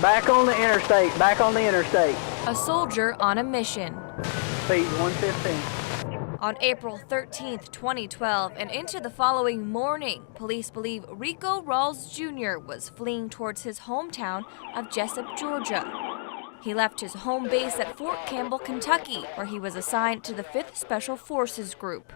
Back on the interstate, back on the interstate. A soldier on a mission. Speed 115. On April 13th, 2012, and into the following morning, police believe Rico Rawls Jr. was fleeing towards his hometown of Jessup, Georgia. He left his home base at Fort Campbell, Kentucky, where he was assigned to the 5th Special Forces Group.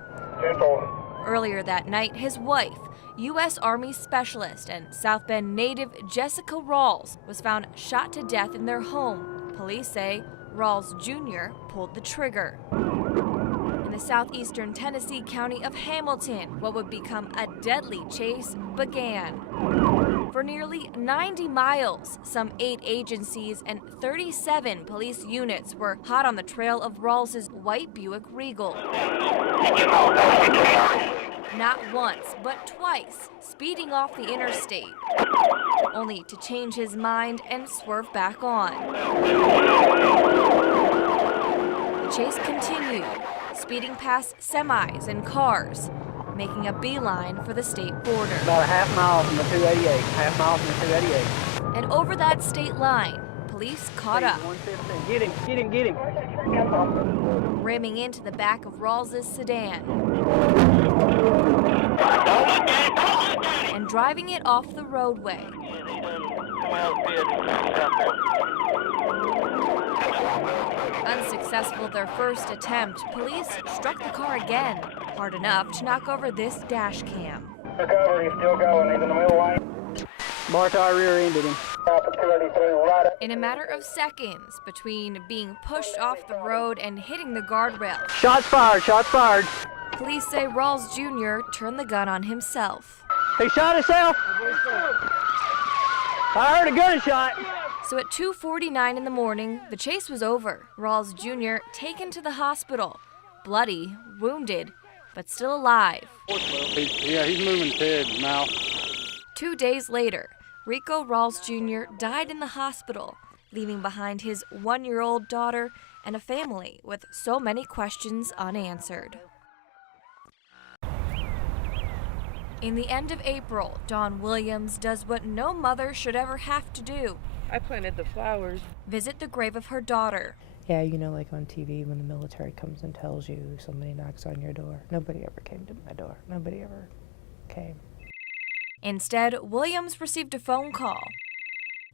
Earlier that night, his wife, U.S. Army specialist and South Bend native Jessica Rawls, was found shot to death in their home. Police say Rawls Jr. pulled the trigger. In the southeastern Tennessee county of Hamilton, what would become a deadly chase began. For nearly 90 miles, some 8 agencies and 37 police units were hot on the trail of Rawls' white Buick Regal. Not once, but twice, speeding off the interstate, only to change his mind and swerve back on. The chase continued, speeding past semis and cars, making a beeline for the state border. About a half mile from the 288, half mile from the 288. And over that state line, police caught up. 115. Get him, get him, get him. Ramming into the back of Rawls' sedan and driving it off the roadway. Unsuccessful their first attempt, police struck the car again, hard enough to knock over this dash cam. Recovery, he's still going, he's in the middle lane. Bartar rear-ended him. In a matter of seconds, between being pushed off the road and hitting the guardrail, Shots fired, shots fired. police say Rawls Jr. turned the gun on himself. He shot himself. I heard a gunshot. So at 2:49 in the morning, the chase was over. Rawls Jr. taken to the hospital, bloody, wounded, but still alive. He's moving his head now. 2 days later, Rico Rawls Jr. died in the hospital, leaving behind his 1-year-old daughter and a family with so many questions unanswered. In the end of April, Dawn Williams does what no mother should ever have to do. I planted the flowers. Visit the grave of her daughter. Yeah, you know, like on TV when the military comes and tells you somebody knocks on your door. Nobody ever came to my door. Nobody ever came. Instead, Williams received a phone call.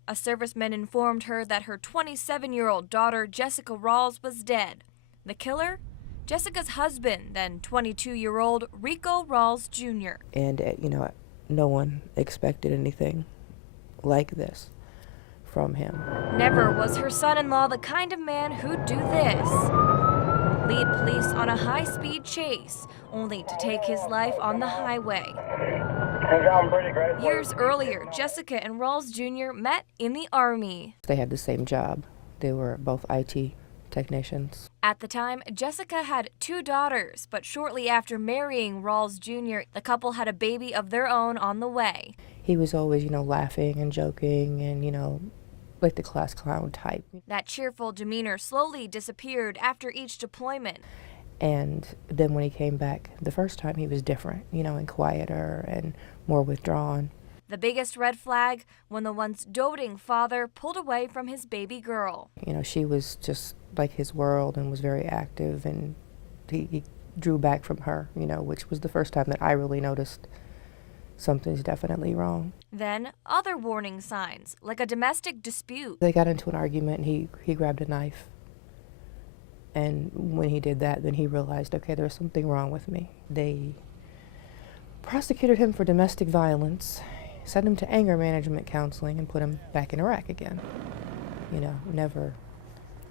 A serviceman informed her that her 27-year-old daughter, Jessica Rawls, was dead. The killer? Jessica's husband, then 22-year-old Rico Rawls Jr. And, no one expected anything like this from him. Never was her son-in-law the kind of man who'd do this. Lead police on a high-speed chase, only to take his life on the highway. Years earlier, Jessica and Rawls Jr. met in the Army. They had the same job. They were both IT technicians. At the time, Jessica had 2 daughters, but shortly after marrying Rawls Jr., the couple had a baby of their own on the way. He was always, laughing and joking and, like the class clown type. That cheerful demeanor slowly disappeared after each deployment. And then when he came back the first time, he was different, and quieter and more withdrawn. The biggest red flag when the once doting father pulled away from his baby girl. She was just like his world and was very active, and he drew back from her, which was the first time that I really noticed something's definitely wrong. Then other warning signs, like a domestic dispute. They got into an argument and he grabbed a knife. And when he did that, then he realized, okay, there's something wrong with me. They prosecuted him for domestic violence, sent him to anger management counseling, and put him back in Iraq again. Never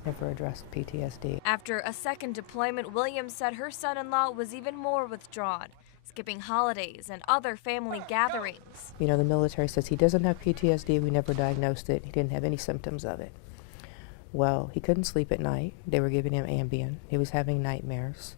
addressed PTSD. After a second deployment, Williams said her son-in-law was even more withdrawn, skipping holidays and other family gatherings. The military says he doesn't have PTSD. We never diagnosed it. He didn't have any symptoms of it. Well, he couldn't sleep at night. They were giving him Ambien. He was having nightmares.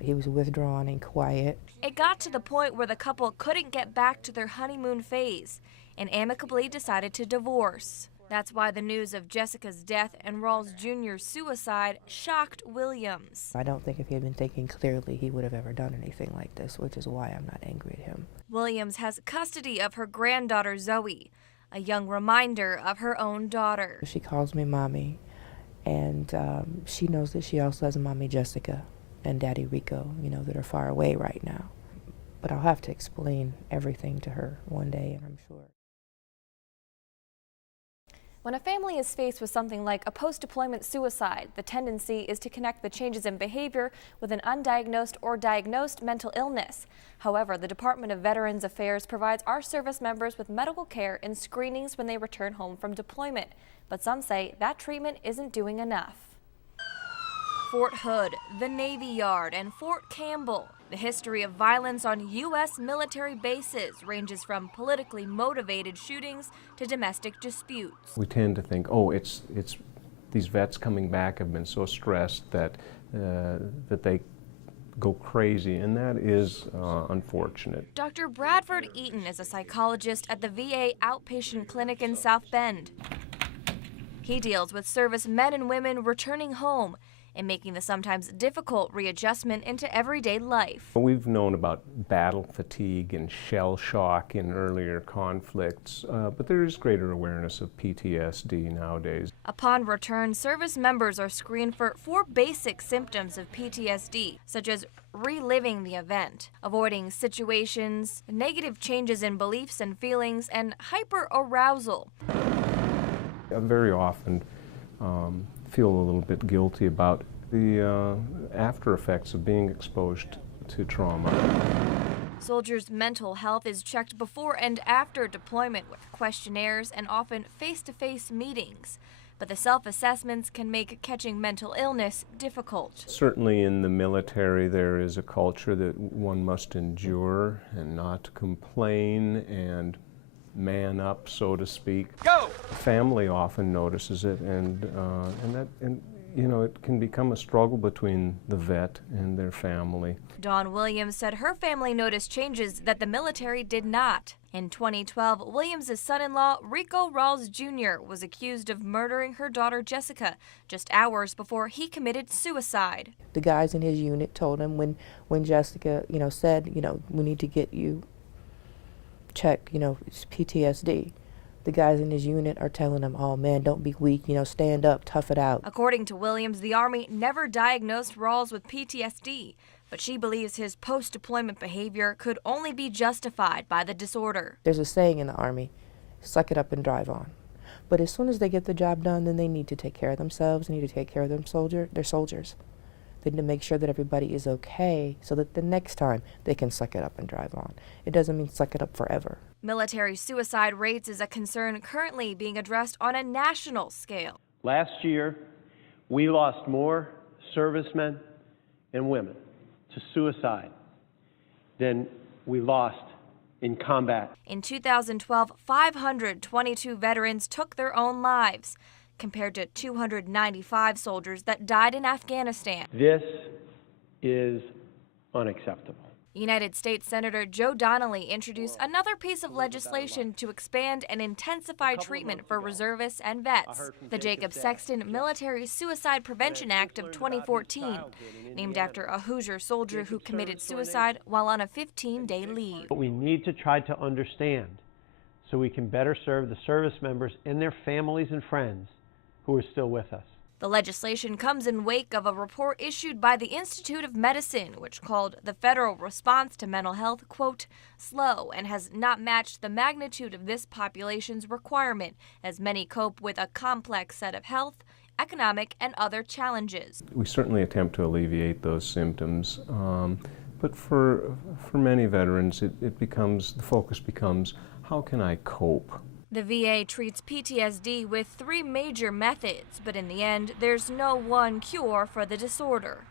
He was withdrawn and quiet. It got to the point where the couple couldn't get back to their honeymoon phase and amicably decided to divorce. That's why the news of Jessica's death and Rawls Jr.'s suicide shocked Williams. I don't think if he had been thinking clearly, he would have ever done anything like this, which is why I'm not angry at him. Williams has custody of her granddaughter Zoe, a young reminder of her own daughter. She calls me mommy, and she knows that she also has a mommy Jessica and daddy Rico, that are far away right now. But I'll have to explain everything to her one day, I'm sure. When a family is faced with something like a post-deployment suicide, the tendency is to connect the changes in behavior with an undiagnosed or diagnosed mental illness. However, the Department of Veterans Affairs provides our service members with medical care and screenings when they return home from deployment. But some say that treatment isn't doing enough. Fort Hood, the Navy Yard, and Fort Campbell. The history of violence on U.S. military bases ranges from politically motivated shootings to domestic disputes. We tend to think, oh, it's these vets coming back have been so stressed that they go crazy, and that is unfortunate. Dr. Bradford Eaton is a psychologist at the VA Outpatient Clinic in South Bend. He deals with service men and women returning home and making the sometimes difficult readjustment into everyday life. We've known about battle fatigue and shell shock in earlier conflicts, but there is greater awareness of PTSD nowadays. Upon return, service members are screened for 4 basic symptoms of PTSD, such as reliving the event, avoiding situations, negative changes in beliefs and feelings, and hyperarousal. I very often feel a little bit guilty about the after effects of being exposed to trauma. Soldiers' mental health is checked before and after deployment with questionnaires and often face-to-face meetings. But the self-assessments can make catching mental illness difficult. Certainly in the military there is a culture that one must endure and not complain and man up, so to speak. Go! Family often notices it, and it can become a struggle between the vet and their family. Dawn Williams said her family noticed changes that the military did not. In 2012, Williams' son-in-law, Rico Rawls Jr., was accused of murdering her daughter Jessica just hours before he committed suicide. The guys in his unit told him when Jessica, said, we need to get you checked, it's PTSD. The guys in his unit are telling him, oh man, don't be weak, stand up, tough it out. According to Williams, the Army never diagnosed Rawls with PTSD, but she believes his post-deployment behavior could only be justified by the disorder. There's a saying in the Army, suck it up and drive on. But as soon as they get the job done, then they need to take care of themselves, they need to take care of their soldiers. They need to make sure that everybody is okay so that the next time they can suck it up and drive on. It doesn't mean suck it up forever. Military suicide rates is a concern currently being addressed on a national scale. Last year, we lost more servicemen and women to suicide than we lost in combat. In 2012, 522 veterans took their own lives, compared to 295 soldiers that died in Afghanistan. This is unacceptable. United States Senator Joe Donnelly introduced another piece of legislation to expand and intensify treatment for reservists and vets. The Jacob Sexton Military Suicide Prevention Act of 2014, named after a Hoosier soldier who committed suicide while on a 15-day leave. But we need to try to understand so we can better serve the service members and their families and friends who are still with us. The legislation comes in wake of a report issued by the Institute of Medicine, which called the federal response to mental health, quote, slow, and has not matched the magnitude of this population's requirement, as many cope with a complex set of health, economic, and other challenges. We certainly attempt to alleviate those symptoms, but for many veterans, the focus becomes, how can I cope? The VA treats PTSD with 3 major methods, but in the end, there's no one cure for the disorder.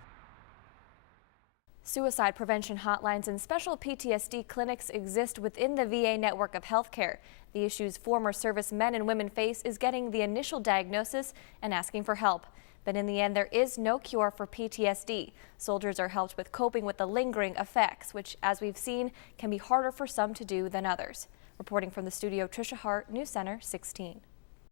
Suicide prevention hotlines and special PTSD clinics exist within the VA network of healthcare. The issues former service men and women face is getting the initial diagnosis and asking for help. But in the end, there is no cure for PTSD. Soldiers are helped with coping with the lingering effects, which, as we've seen, can be harder for some to do than others. Reporting from the studio, Tricia Hart, News Center 16.